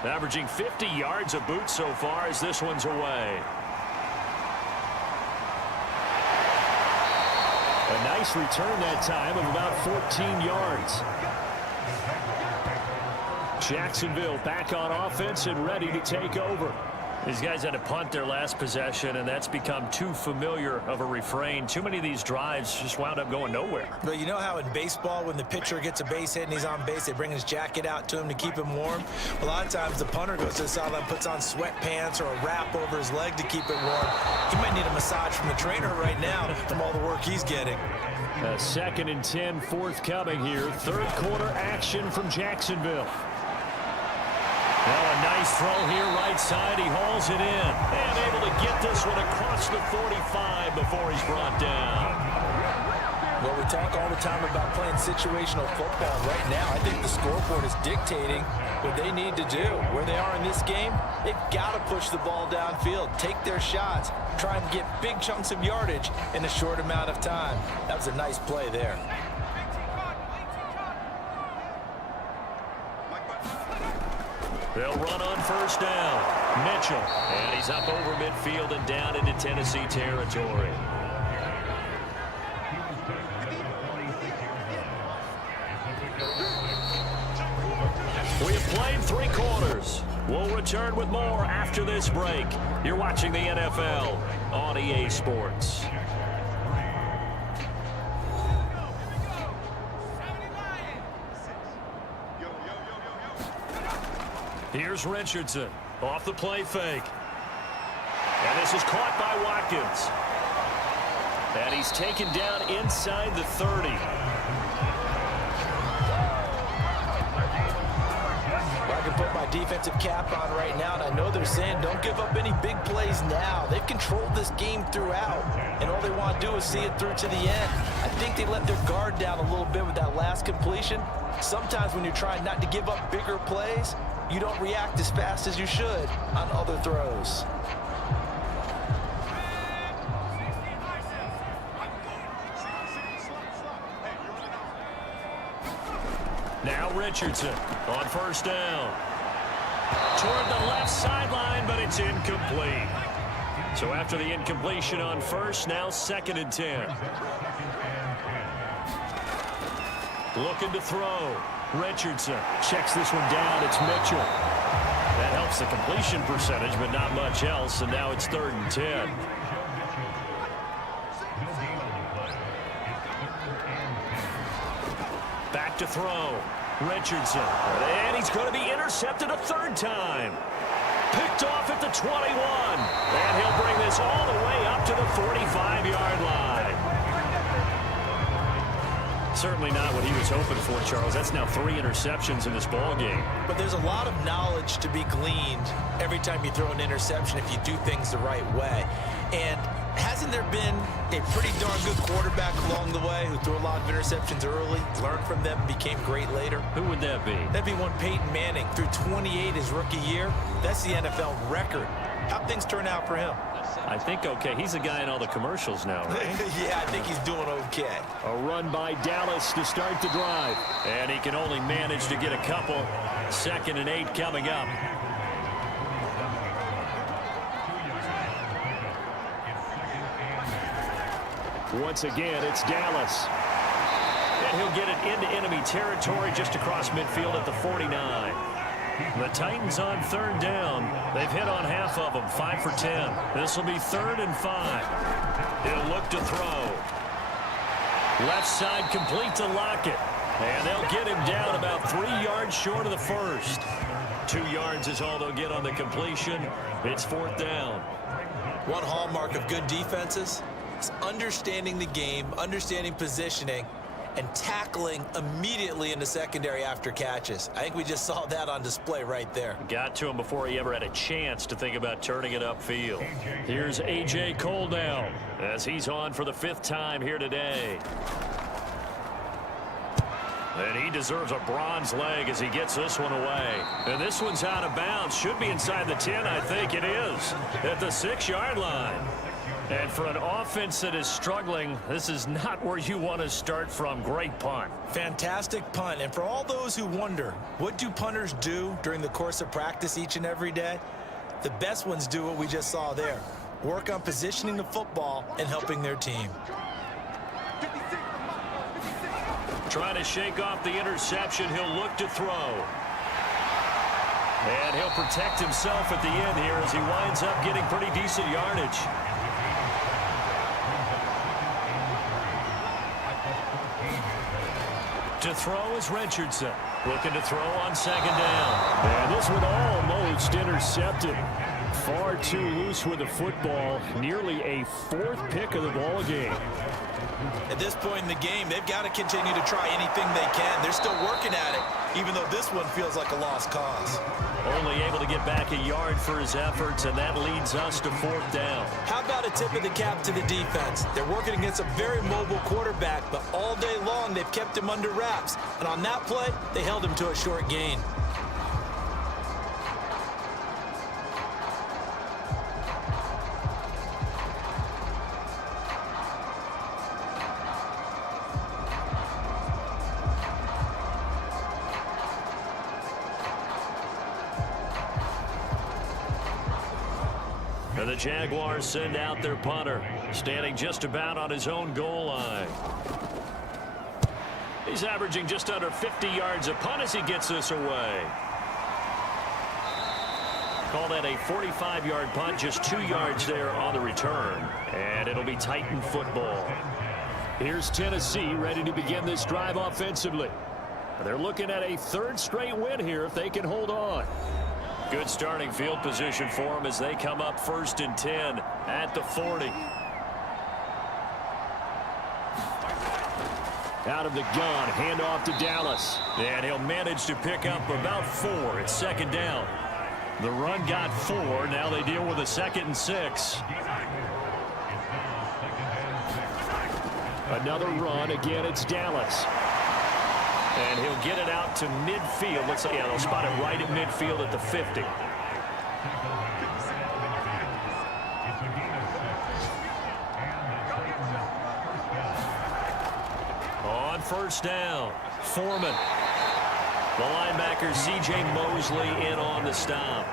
Averaging 50 yards a boot so far as this one's away. A nice return that time of about 14 yards. Jacksonville back on offense and ready to take over. These guys had to punt their last possession, and that's become too familiar of a refrain. Too many of these drives just wound up going nowhere. But you know how in baseball, when the pitcher gets a base hit and he's on base, they bring his jacket out to him to keep him warm? A lot of times the punter goes to the sideline, puts on sweatpants or a wrap over his leg to keep it warm. He might need a massage from the trainer right now from all the work he's getting. 2nd and 10 forthcoming here. 3rd quarter action from Jacksonville. Now a nice throw here right side. He hauls it in. And able to get this one across the 45 before he's brought down. Well, we talk all the time about playing situational football. Right now, I think the scoreboard is dictating what they need to do. Where they are in this game, they've got to push the ball downfield, take their shots, try and get big chunks of yardage in a short amount of time. That was a nice play there. They'll run on 1st down. Mitchell. And he's up over midfield and down into Tennessee territory. We have played 3 quarters. We'll return with more after this break. You're watching the NFL on EA Sports. Here's Richardson off the play fake. And this is caught by Watkins. And he's taken down inside the 30. Well, I can put my defensive cap on right now, and I know they're saying don't give up any big plays now. They've controlled this game throughout, and all they want to do is see it through to the end. I think they let their guard down a little bit with that last completion. Sometimes when you're trying not to give up bigger plays, you don't react as fast as you should on other throws. Now Richardson on first down. Toward the left sideline, but it's incomplete. So after the incompletion on first, now 2nd and 10. Looking to throw. Richardson checks this one down. It's Mitchell. That helps the completion percentage, but not much else. And now it's 3rd and 10. Back to throw. Richardson. And he's going to be intercepted a 3rd time. Picked off at the 21. And he'll bring this all the way up to the 45-yard line. Certainly not what he was hoping for, Charles. That's now 3 interceptions in this ball game. But there's a lot of knowledge to be gleaned every time you throw an interception if you do things the right way. And hasn't there been a pretty darn good quarterback along the way who threw a lot of interceptions early, learned from them, and became great later? Who would that be? That'd be one Peyton Manning. Threw 28 his rookie year. That's the NFL record. How'd things turn out for him? I think okay. He's the guy in all the commercials now, right? Yeah, I think he's doing okay. A run by Dallas to start the drive. And he can only manage to get a couple. 2nd and 8 coming up. Once again, it's Dallas. And he'll get it into enemy territory just across midfield at the 49. The Titans on 3rd down. They've hit on half of them, 5 for 10. This will be 3rd and 5. He'll look to throw. Left side complete to Lockett. And they'll get him down about 3 yards short of the first. 2 yards is all they'll get on the completion. It's 4th down. One hallmark of good defenses is understanding the game, understanding positioning, and tackling immediately in the secondary after catches. I think we just saw that on display right there. Got to him before he ever had a chance to think about turning it upfield. Here's A.J. Cole now as he's on for the 5th time here today. And he deserves a bronze leg as he gets this one away. And this one's out of bounds. Should be inside the 10, I think it is. At the 6-yard line. And for an offense that is struggling, this is not where you want to start from. Great punt. Fantastic punt. And for all those who wonder, what do punters do during the course of practice each and every day? The best ones do what we just saw there. Work on positioning the football and helping their team. Trying to shake off the interception. He'll look to throw. And he'll protect himself at the end here as he winds up getting pretty decent yardage. To throw is Richardson. Looking to throw on 2nd down. And this one almost intercepted. Far too loose with the football. Nearly a 4th pick of the ball game. At this point in the game, they've got to continue to try anything they can. They're still working at it, even though this one feels like a lost cause. Only able to get back a yard for his efforts, and that leads us to 4th down. How about a tip of the cap to the defense? They're working against a very mobile quarterback, but all day long they've kept him under wraps. And on that play, they held him to a short gain. And the Jaguars send out their punter, standing just about on his own goal line. He's averaging just under 50 yards a punt as he gets this away. Call that a 45-yard punt, just 2 yards there on the return. And it'll be Titan football. Here's Tennessee ready to begin this drive offensively. They're looking at a 3rd straight win here if they can hold on. Good starting field position for them as they come up 1st and 10 at the 40. Out of the gun, handoff to Dallas. And he'll manage to pick up about 4. It's second down. The run got 4. Now they deal with a 2nd and 6. Another run. Again, it's Dallas. And he'll get it out to midfield. Looks like, yeah, they'll spot it right at midfield at the 50. On first down, Fheman. The linebacker, C.J. Mosley, in on the stop.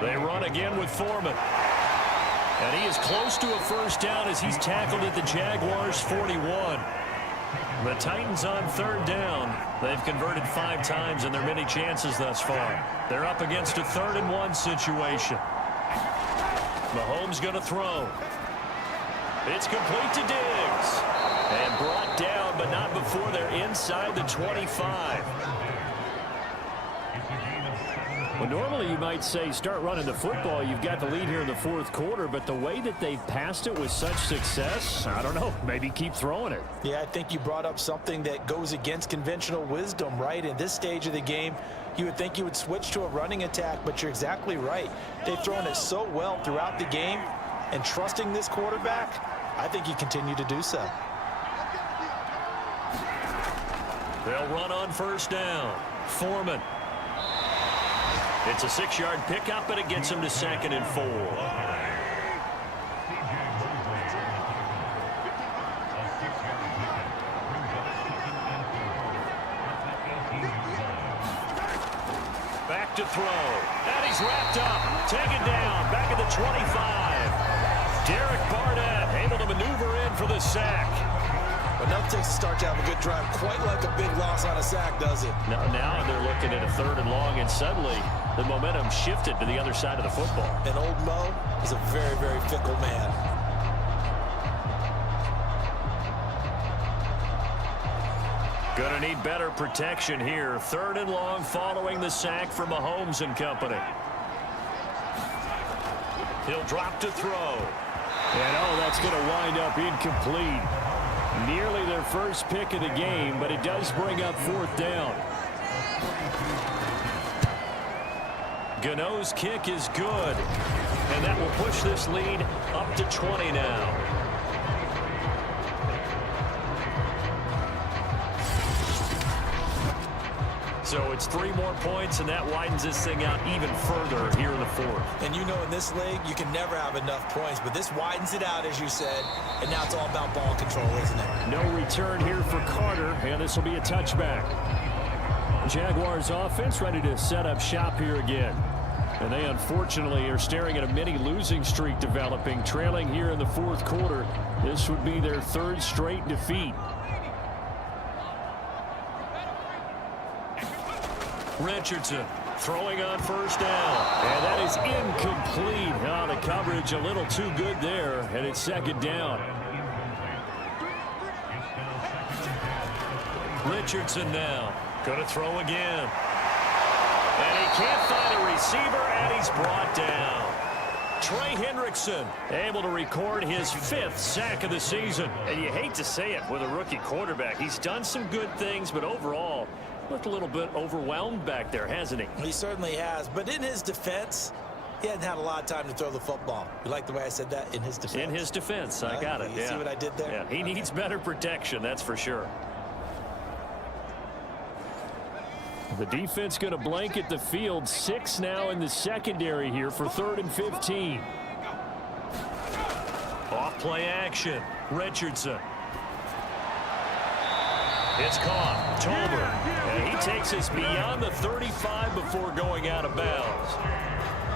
They run again with Fheman. And he is close to a first down as he's tackled at the Jaguars' 41. The Titans on third down. They've converted 5 times in their many chances thus far. They're up against a 3rd and 1 situation. Mahomes going to throw. It's complete to Diggs. And brought down, but not before they're inside the 25. Well, normally you might say start running the football. You've got the lead here in the 4th quarter, but the way that they've passed it with such success, I don't know, maybe keep throwing it. Yeah, I think you brought up something that goes against conventional wisdom, right? In this stage of the game, you would think you would switch to a running attack, but you're exactly right. They've thrown it so well throughout the game, and trusting this quarterback, I think you continue to do so. They'll run on first down. Fheman. It's a 6-yard pickup, but it gets him to 2nd and 4. Back to throw. And he's wrapped up. Taken down. Back at the 25. Derek Barnett able to maneuver in for the sack. Enough takes to start to have a good drive. Quite like a big loss on a sack, does it? Now they're looking at a 3rd and long, and suddenly the momentum shifted to the other side of the football. And old Mo is a very, very fickle man. Gonna need better protection here. 3rd and long following the sack from Mahomes and company. He'll drop to throw. And that's going to wind up incomplete. Nearly their first pick of the game, but it does bring up 4th down. Gano's kick is good. And that will push this lead up to 20 now. So it's 3 more points, and that widens this thing out even further here in the 4th. And you know in this league, you can never have enough points, but this widens it out, as you said, and now it's all about ball control, isn't it? No return here for Carter, and this will be a touchback. Jaguars offense ready to set up shop here again. And they unfortunately are staring at a mini losing streak developing, trailing here in the 4th quarter. This would be their 3rd straight defeat. Richardson throwing on first down. And that is incomplete. The coverage a little too good there, and it's 2nd down. Richardson now going to throw again. And he can't find a receiver, and he's brought down. Trey Hendrickson able to record his 5th sack of the season. And you hate to say it with a rookie quarterback. He's done some good things, but overall, looked a little bit overwhelmed back there, hasn't he? He certainly has, but in his defense, he hadn't had a lot of time to throw the football. You like the way I said that? In his defense. In his defense, I got it. You see what I did there? Yeah, he needs better protection, that's for sure. The defense going to blanket the field. 6 now in the secondary here for 3rd and 15. Off play action. Richardson. It's caught. Tolbert. And he takes us beyond the 35 before going out of bounds.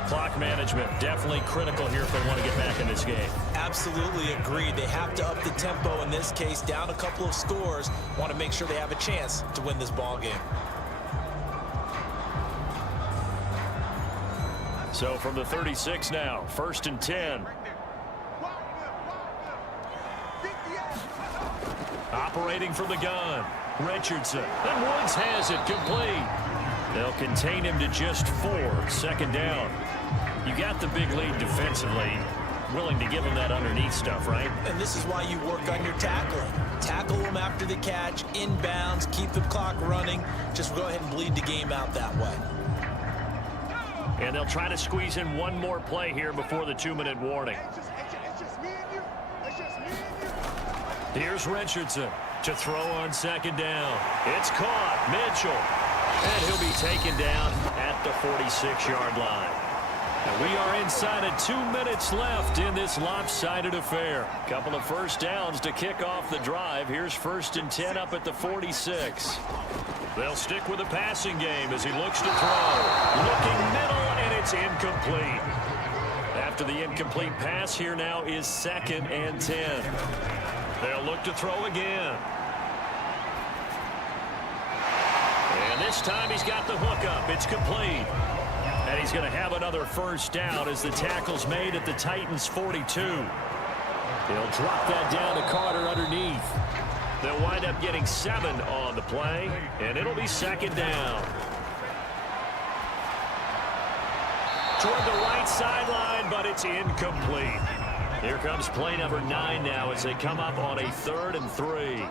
Clock management definitely critical here if they want to get back in this game. Absolutely agreed. They have to up the tempo in this case, down a couple of scores. Want to make sure they have a chance to win this ball game. So from the 36 now, 1st and 10. Operating from the gun, Richardson. And Woods has it complete. They'll contain him to just 4. 2nd down. You got the big lead defensively. Willing to give them that underneath stuff, right? And this is why you work on your tackling. Tackle them after the catch, inbounds, keep the clock running. Just go ahead and bleed the game out that way. And they'll try to squeeze in one more play here before the 2-minute warning. Here's Richardson to throw on second down. It's caught. Mitchell. And he'll be taken down at the 46-yard line. And we are inside of 2 minutes left in this lopsided affair. Couple of first downs to kick off the drive. Here's 1st and 10 up at the 46. They'll stick with the passing game as he looks to throw. Looking middle, and it's incomplete. After the incomplete pass, here now is 2nd and 10. They'll look to throw again. And this time he's got the hook up. It's complete. And he's going to have another first down as the tackle's made at the Titans' 42. He'll drop that down to Carter underneath. They'll wind up getting 7 on the play, and it'll be 2nd down. Toward the right sideline, but it's incomplete. Here comes play number 9 now as they come up on a 3rd and 3.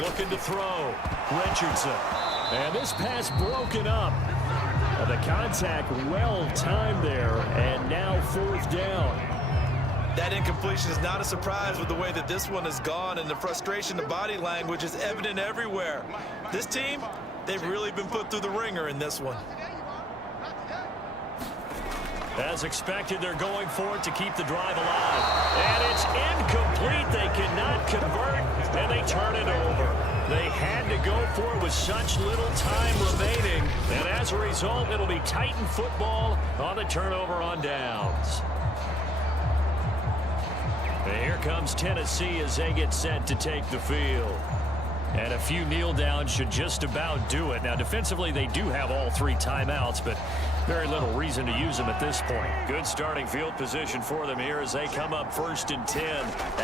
Looking to throw. Richardson. And this pass broken up. The contact well timed there, and now 4th down. That incompletion is not a surprise with the way that this one has gone, and the frustration, the body language is evident everywhere. This team, they've really been put through the ringer in this one. As expected, they're going for it to keep the drive alive. And it's incomplete. They cannot convert, and they turn it over. They had to go for it with such little time remaining. And as a result, it'll be Titan football on the turnover on downs. And here comes Tennessee as they get set to take the field. And a few kneel downs should just about do it. Now, defensively, they do have all 3 timeouts, but very little reason to use them at this point. Good starting field position for them here as they come up 1st and 10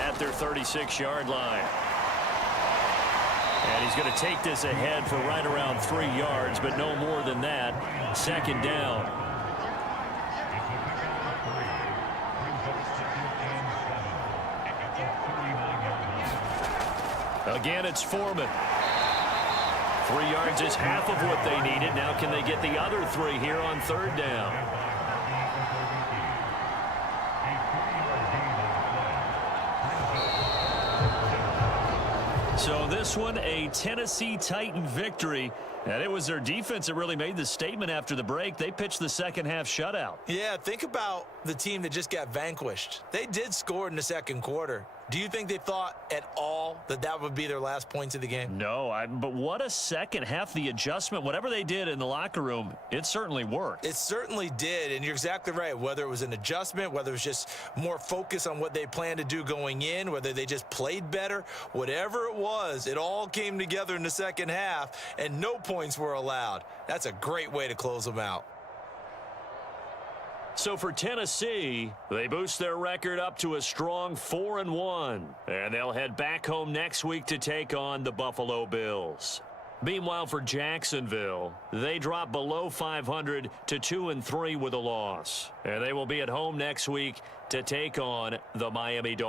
at their 36-yard line. And he's going to take this ahead for right around 3 yards, but no more than that. 2nd down. Again, it's Fheman. 3 yards is half of what they needed. Now can they get the other 3 here on 3rd down? So this one, a Tennessee Titan victory. And it was their defense that really made the statement after the break. They pitched the second half shutout. Yeah, think about the team that just got vanquished. They did score in the 2nd quarter. Do you think they thought at all that that would be their last points of the game? No, but what a second half. The adjustment, whatever they did in the locker room, it certainly worked. It certainly did, and you're exactly right. Whether it was an adjustment, whether it was just more focus on what they planned to do going in, whether they just played better, whatever it was, it all came together in the second half, and no points were allowed. That's a great way to close them out. So for Tennessee, they boost their record up to a strong 4-1. And they'll head back home next week to take on the Buffalo Bills. Meanwhile, for Jacksonville, they drop below 500 to 2-3 with a loss. And they will be at home next week to take on the Miami Dolphins.